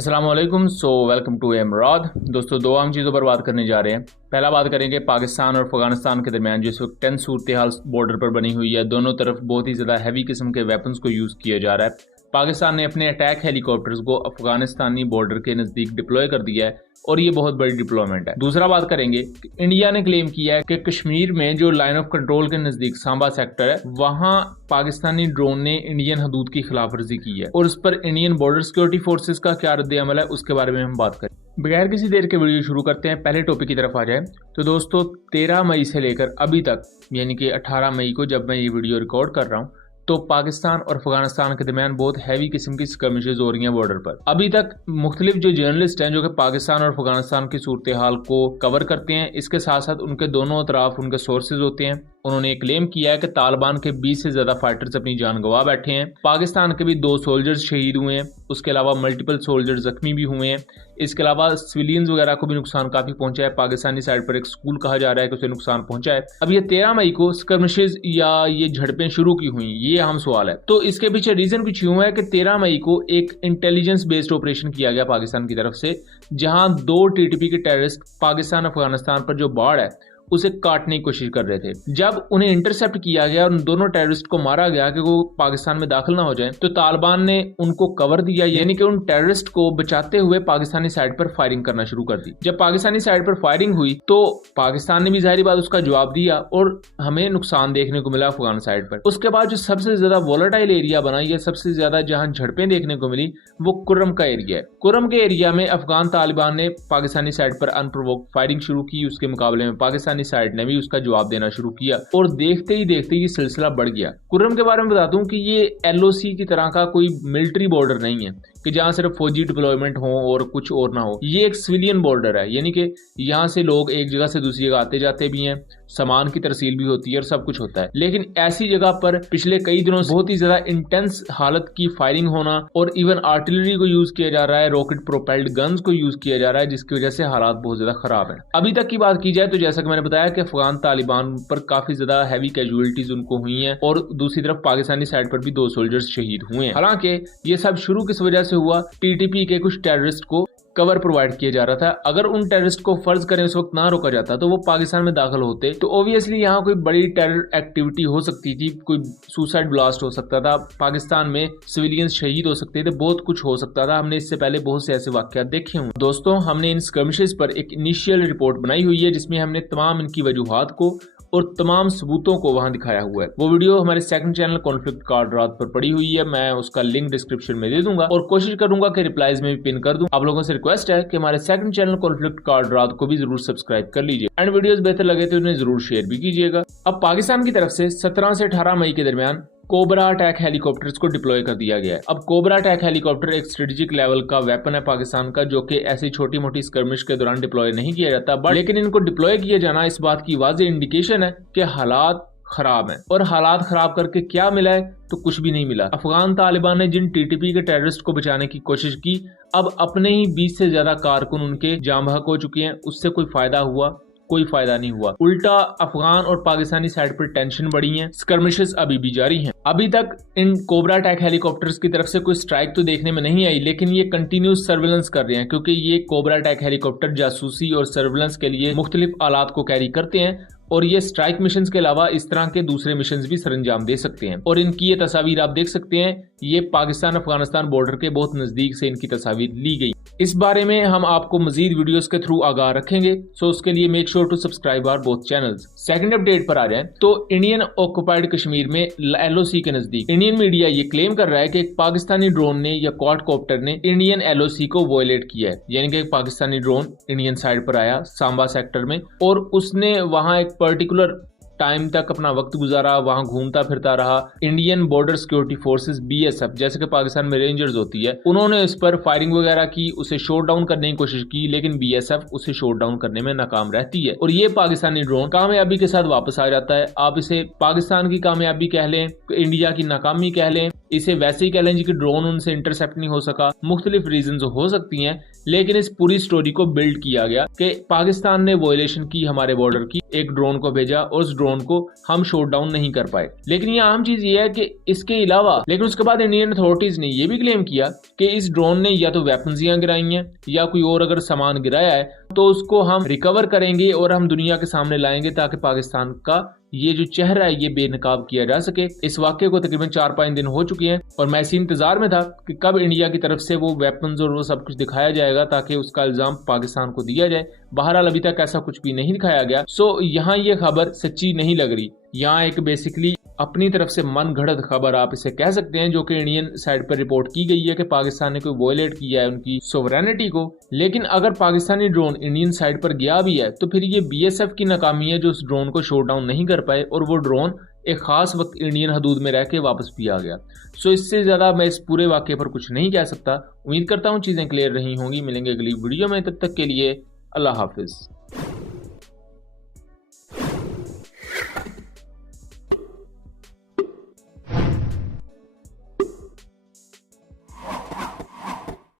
अस्सलाम वालेकुम। Welcome to एमराद। दोस्तों, दो अहम चीज़ों पर बात करने जा रहे हैं। पहला बात करेंगे पाकिस्तान और अफगानिस्तान के दरमियान जिस वक्त टेंस सूरत हाल बॉर्डर पर बनी हुई है। दोनों तरफ बहुत ही ज़्यादा हैवी किस्म के वेपन्स को यूज़ किया जा रहा है। पाकिस्तान ने अपने अटैक हेलीकॉप्टर्स को अफगानिस्तानी बॉर्डर के नज़दीक डिप्लॉय कर दिया है और ये बहुत बड़ी डिप्लॉयमेंट है। दूसरा बात करेंगे कि इंडिया ने क्लेम किया है कि कश्मीर में जो लाइन ऑफ कंट्रोल के नज़दीक सांबा सेक्टर है, वहाँ पाकिस्तानी ड्रोन ने इंडियन हदूद की खिलाफवर्जी की है और उस पर इंडियन बॉर्डर सिक्योरिटी फोर्सेस का क्या रद्द-ए-अमल है, उसके बारे में हम बात करें। बगैर किसी देर के वीडियो शुरू करते हैं। पहले टॉपिक की तरफ आ जाए तो दोस्तों, 13 मई से लेकर अभी तक, यानी कि 18 मई को जब मैं ये वीडियो रिकॉर्ड कर रहा हूँ, तो पाकिस्तान और अफगानिस्तान के दरमियान बहुत हैवी किस्म की स्कर्मिशेस हो रही हैं बॉर्डर पर। अभी तक मुख्तलिफ जो जर्नलिस्ट हैं जो कि पाकिस्तान और अफगानिस्तान की सूरत हाल को कवर करते हैं, इसके साथ साथ उनके दोनों तरफ उनके सोर्सेज होते हैं, उन्होंने क्लेम किया है कि तालिबान के 20 से ज्यादा फाइटर्स अपनी जान गंवा बैठे हैं। पाकिस्तान के भी 2 सोल्जर्स शहीद हुए हैं, उसके अलावा मल्टीपल सोल्जर्स जख्मी भी हुए हैं। इसके अलावा सिविलियंस वगैरह को भी नुकसान काफी पहुंचा है। पाकिस्तानी साइड पर एक स्कूल कहा जा रहा है कि उसे नुकसान पहुंचा है। अब ये 13 मई को स्कर्मिशेस या ये झड़पें शुरू की हुई, ये अहम सवाल है। तो इसके पीछे रीजन कुछ यूं है कि 13 मई को एक इंटेलिजेंस बेस्ड ऑपरेशन किया गया पाकिस्तान की तरफ से, जहां 2 टीटीपी के टेररिस्ट पाकिस्तान अफगानिस्तान पर जो बाढ़ है उसे काटने की कोशिश कर रहे थे। जब उन्हें इंटरसेप्ट किया गया और उन दोनों टेररिस्ट को मारा गया कि वो पाकिस्तान में दाखिल ना हो जाएं, तो तालिबान ने उनको कवर दिया, यानी कि उन टेररिस्ट को बचाते हुए पाकिस्तानी साइड पर फायरिंग करना शुरू कर दी। जब पाकिस्तानी साइड पर फायरिंग हुई तो पाकिस्तान ने भी जाहिर बात उसका जवाब दिया और हमें नुकसान देखने को मिला अफगान साइड पर। उसके बाद जो सबसे ज्यादा वोलेटाइल एरिया बना, या सबसे ज्यादा जहां झड़पें देखने को मिली, वो कुर्रम का एरिया है। कुर्रम के एरिया में अफगान तालिबान ने पाकिस्तानी साइड पर अनप्रोवोक्ड फायरिंग शुरू की। उसके मुकाबले में पाकिस्तानी साइड ने भी उसका जवाब देना शुरू किया और देखते ही देखते ये सिलसिला बढ़ गया। कुर्रम के बारे में बता दूं कि ये एलओसी की तरह का कोई मिलिट्री बॉर्डर नहीं है कि जहां सिर्फ फौजी डिप्लॉयमेंट हो और कुछ और ना हो। ये एक सिविलियन बॉर्डर है, यानी कि यहाँ से लोग एक जगह से दूसरी जगह आते जाते भी हैं, सामान की तरसील भी होती है और सब कुछ होता है। लेकिन ऐसी जगह पर पिछले कई दिनों से बहुत ही ज्यादा इंटेंस हालत की फायरिंग होना और इवन आर्टिलरी को यूज किया जा रहा है, रॉकेट प्रोपेल्ड गन्स को यूज किया जा रहा है, जिसकी वजह से हालात बहुत ज्यादा खराब है। अभी तक की बात की जाए तो जैसा कि मैंने बताया कि अफगान तालिबान पर काफी ज्यादा हैवी कैजुअलिटीज उनको हुई हैं और दूसरी तरफ पाकिस्तानी साइड पर भी 2 सोल्जर्स शहीद हुए हैं। हालांकि ये सब शुरू किस वजह से हुआ, टीटीपी के कुछ टेररिस्ट को कवर प्रोवाइड किया जा रहा था। अगर उन टेररिस्ट को फर्ज करें उस वक्त ना रोका जाता तो वो पाकिस्तान में दाखिल होते, तो ऑब्वियसली यहाँ कोई बड़ी टेरर एक्टिविटी हो सकती थी, कोई सुसाइड ब्लास्ट हो सकता था, पाकिस्तान में सिविलियंस शहीद हो सकते थे, बहुत कुछ हो सकता था। हमने इससे पहले बहुत से ऐसे वाकयात देखे हुए। दोस्तों, हमने इन स्कर्मिशेस पर एक इनिशियल रिपोर्ट बनाई हुई है जिसमें हमने तमाम इनकी वजूहात को और तमाम सबूतों को वहां दिखाया हुआ है। वो वीडियो हमारे सेकंड चैनल कॉन्फ्लिक्ट कार्ड रात पर पड़ी हुई है, मैं उसका लिंक डिस्क्रिप्शन में दे दूंगा और कोशिश करूंगा कि रिप्लाईज में भी पिन कर दूं। आप लोगों से रिक्वेस्ट है कि हमारे सेकंड चैनल कॉन्फ्लिक्ट कार्ड रात को भी जरूर सब्सक्राइब कर लीजिए एंड वीडियोस बेहतर लगे तो उन्हें जरूर शेयर भी कीजिएगा। अब पाकिस्तान की तरफ से 17 से 18 मई के दरमियान कोबरा अटैक हेलीकॉप्टर्स को डिप्लॉय कर दिया गया है। अब कोबरा अटैक हेलीकॉप्टर एक स्ट्रेटेजिक लेवल का वेपन है पाकिस्तान का, जो कि ऐसी छोटी मोटी स्कर्मिश के दौरान डिप्लॉय नहीं किया जाता, बट लेकिन इनको डिप्लॉय किया जाना इस बात की वाज़ेह इंडिकेशन है कि हालात खराब है। और हालात खराब करके क्या मिला है, तो कुछ भी नहीं मिला। अफगान तालिबान ने जिन टीटीपी के टेररिस्ट को बचाने की कोशिश की, अब अपने ही 20 से ज्यादा कारकुन उनके जाम बहक हो चुके हैं। उससे कोई फायदा हुआ? कोई फायदा नहीं हुआ। उल्टा अफगान और पाकिस्तानी साइड पर टेंशन बढ़ी है, स्कर्मिशेस अभी भी जारी हैं। अभी तक इन कोबरा अटैक हेलीकॉप्टर्स की तरफ से कोई स्ट्राइक तो देखने में नहीं आई, लेकिन ये कंटिन्यूस सर्विलेंस कर रहे हैं, क्योंकि ये कोबरा अटैक हेलीकॉप्टर जासूसी और सर्विलेंस के लिए मुख्तलिफ आलात को कैरी करते हैं और ये स्ट्राइक मिशन के अलावा इस तरह के दूसरे मिशन भी सरंजाम दे सकते हैं। और इनकी ये तस्वीर आप देख सकते हैं, ये पाकिस्तान अफगानिस्तान बॉर्डर के बहुत नजदीक से इनकी तस्वीर ली गई। इस बारे में हम आपको मजीद वीडियोस के थ्रू आगाह रखेंगे, सो उसके लिए make sure to subscribe our both channels. Second update पर आ जाए तो इंडियन ऑक्युपाइड कश्मीर में एलओसी के नजदीक इंडियन मीडिया ये क्लेम कर रहा है कि एक पाकिस्तानी ड्रोन ने या क्वाडकॉप्टर ने इंडियन एलओसी को वॉयलेट किया है, यानी कि एक पाकिस्तानी ड्रोन इंडियन साइड पर आया सांबा सेक्टर में और उसने वहां एक पर्टिकुलर टाइम तक अपना वक्त गुजारा, वहां घूमता फिरता रहा। Indian border security forces BSF, जैसे कि पाकिस्तान में रेंजर्स होती है, उन्होंने इस पर फायरिंग वगैरह की, उसे शॉट डाउन करने की कोशिश की, लेकिन बीएसएफ उसे शॉट डाउन करने में नाकाम रहती है और ये पाकिस्तानी ड्रोन कामयाबी के साथ वापस आ जाता है। आप इसे पाकिस्तान की कामयाबी कह लें, इंडिया की नाकामी कह लें, इसे वैसे ही कह लें कि ड्रोन उनसे इंटरसेप्ट नहीं हो सका, मुख्तलिफ रीजंस हो सकती हैं, लेकिन इस पूरी स्टोरी को बिल्ड किया गया कि पाकिस्तान ने वॉयलेशन की हमारे बॉर्डर की, एक ड्रोन को भेजा और उस ड्रोन को हम शॉट डाउन नहीं कर पाए। लेकिन ये अहम चीज ये है कि इसके अलावा लेकिन उसके बाद इंडियन अथॉरिटीज ने ये भी क्लेम किया कि इस ड्रोन ने या तो वेपन्स गिराई हैं या कोई और अगर सामान गिराया है तो उसको हम रिकवर करेंगे और हम दुनिया के सामने लाएंगे ताकि पाकिस्तान का ये जो चेहरा है ये बेनकाब किया जा सके। इस वाक्य को तकरीबन 4-5 दिन हो चुके हैं और मैं इसी इंतजार में था कि कब इंडिया की तरफ से वो वेपन्स और वो सब कुछ दिखाया जाएगा ताकि उसका इल्जाम पाकिस्तान को दिया जाए। बहरहाल अभी तक ऐसा कुछ भी नहीं दिखाया गया। सो यहाँ ये खबर सच्ची नहीं लग रही, यहाँ एक बेसिकली अपनी तरफ से मन घड़त खबर आप इसे कह सकते हैं, जो कि इंडियन साइड पर रिपोर्ट की गई है कि पाकिस्तान ने कोई वॉयलेट किया है उनकी सोवरेनिटी को। लेकिन अगर पाकिस्तानी ड्रोन इंडियन साइड पर गया भी है तो फिर ये बीएसएफ की नाकामी है जो उस ड्रोन को शॉट डाउन नहीं कर पाए और वो ड्रोन एक खास वक्त इंडियन हदूद में रह के वापस भी आ गया। सो इससे ज्यादा मैं इस पूरे वाक्य पर कुछ नहीं कह सकता। उम्मीद करता हूँ चीजें क्लियर रही होंगी। मिलेंगे अगली वीडियो में, तब तक के लिए अल्लाह हाफिज।